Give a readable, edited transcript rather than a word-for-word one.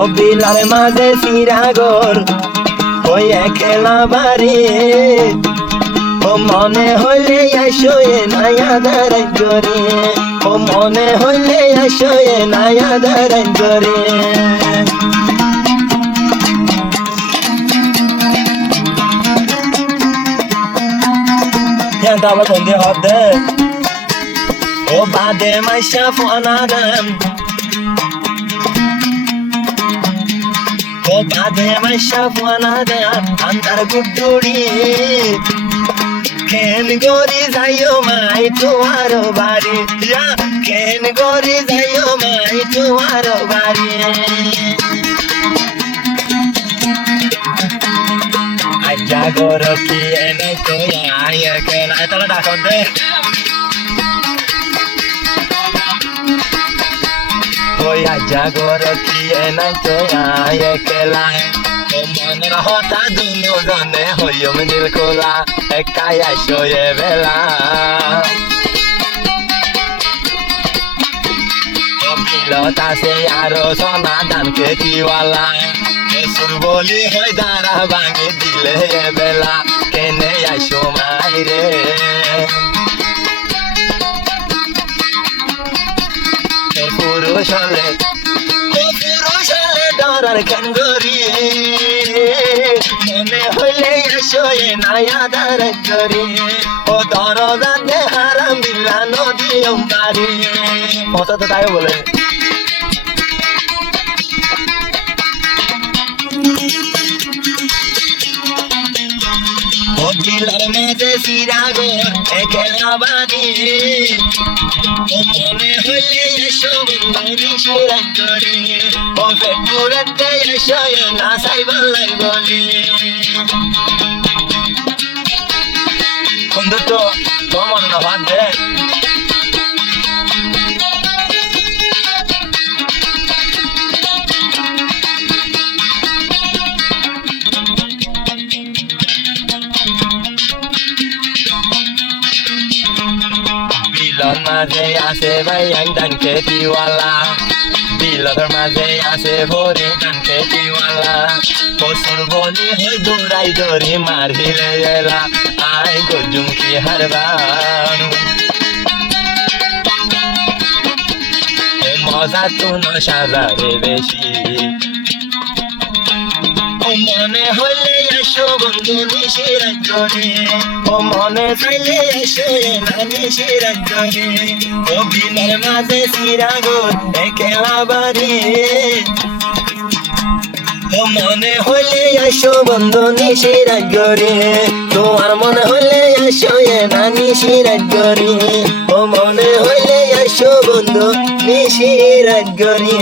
ও বিলার মাঝে চিরাগর হইয়া খেলা বাড়ি ও মনে হইলে আসো এ নায়া দাঁড়াই করে ও মনে হইলে আসো এ নায়া দাঁড়াই করে আবার সন্ধে হবে ও বাদে মাইশা ফোনাদাম ও বাদে মাইশা ফোনাদাম আন্দার গুড্ডুড়ি কেন গরি যাইও মাই তোমার বাড়ি কেন গরি যাইও মাই তোমার বাড়ি জাগর কি এনে তো আয় কেন তাহলে ডাকন দে ওই জাগর কি এনে তো আয় কেলা মনের হতা দুনো জনে হইম নীল কোলা একাই আসো এ বেলা বিলত আছে আরো সোনা দান খেতিওয়ালা সুর বলি হয় দাঁড়া ভাঙে দিলে বেলা কেনে আসো মাইরে পুরুষ হলে ডরার কেন গরি মনে হইলে আসো এ নায়া দাঁড় করি ও দরজা দে হারাম বিল্লা নদী বাড়ি মতো তো তাই বলে ও বিলার মাঝে চিরাগর খেলা বাড়ি ও মনে হইলে এসো বন্ধু সুরাজ করি ও ফেপুরাতে এসো না সাই বলাই বলি বন্ধু তো তোমার না ভাত দে বিলর মাঝে আছে ভাই একদান খেতিওয়ালা বিলর মাঝে আছে ভরি দান খেতিওয়ালা পশুর বলি হই দৌড়াই দৌড়ি মারিলে এলা আই গজুম কি হারবানু মজা তো সাজারে বেশি মনে হইলে এসো বন্ধু নিশিরাজ করে ও মনে চাইলে এসো না নিশিরাজ করে ও বিলার মাঝে চিরাগর খেলা বাড়ি ও মনে হইলে এসো বন্ধু নিশিরাজ করে তোমার মনে হইলে এসো না নিশিরাজ করে ও মনে হইলে এসো বন্ধু নিশিরাজ করে